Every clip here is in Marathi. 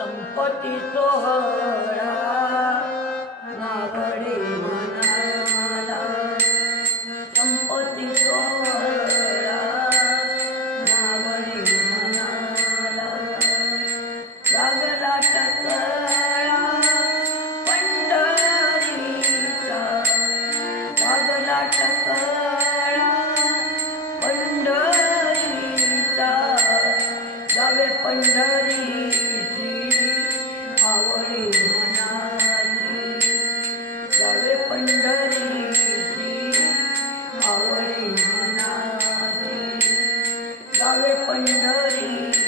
संपती सोहळा. नागडे मनाला संपती सोहळा. नागडे मनाला लागला टकळा पंढरीचा. लागला टकळा पंढरीचा. जावे पंढरीची जावे पंढरीची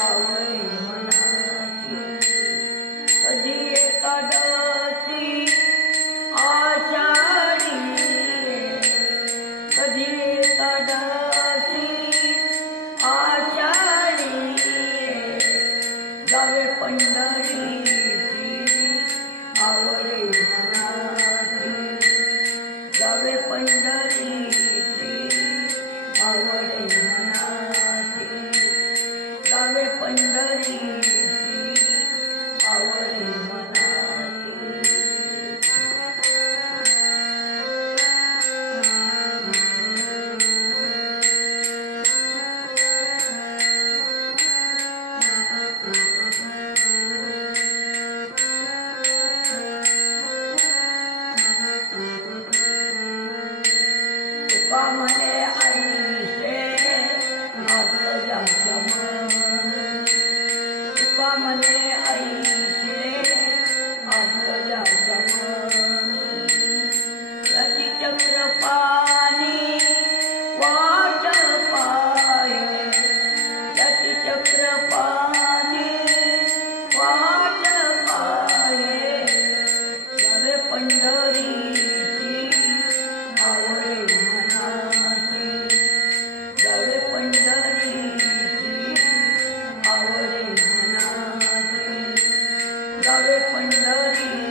आवळे मनाची. कधी एकादशी आषाढी कधी एकादशी आषाढी. जावे तुका आईशे आईसे आपलं मन तुका म्हणे Hallelujah.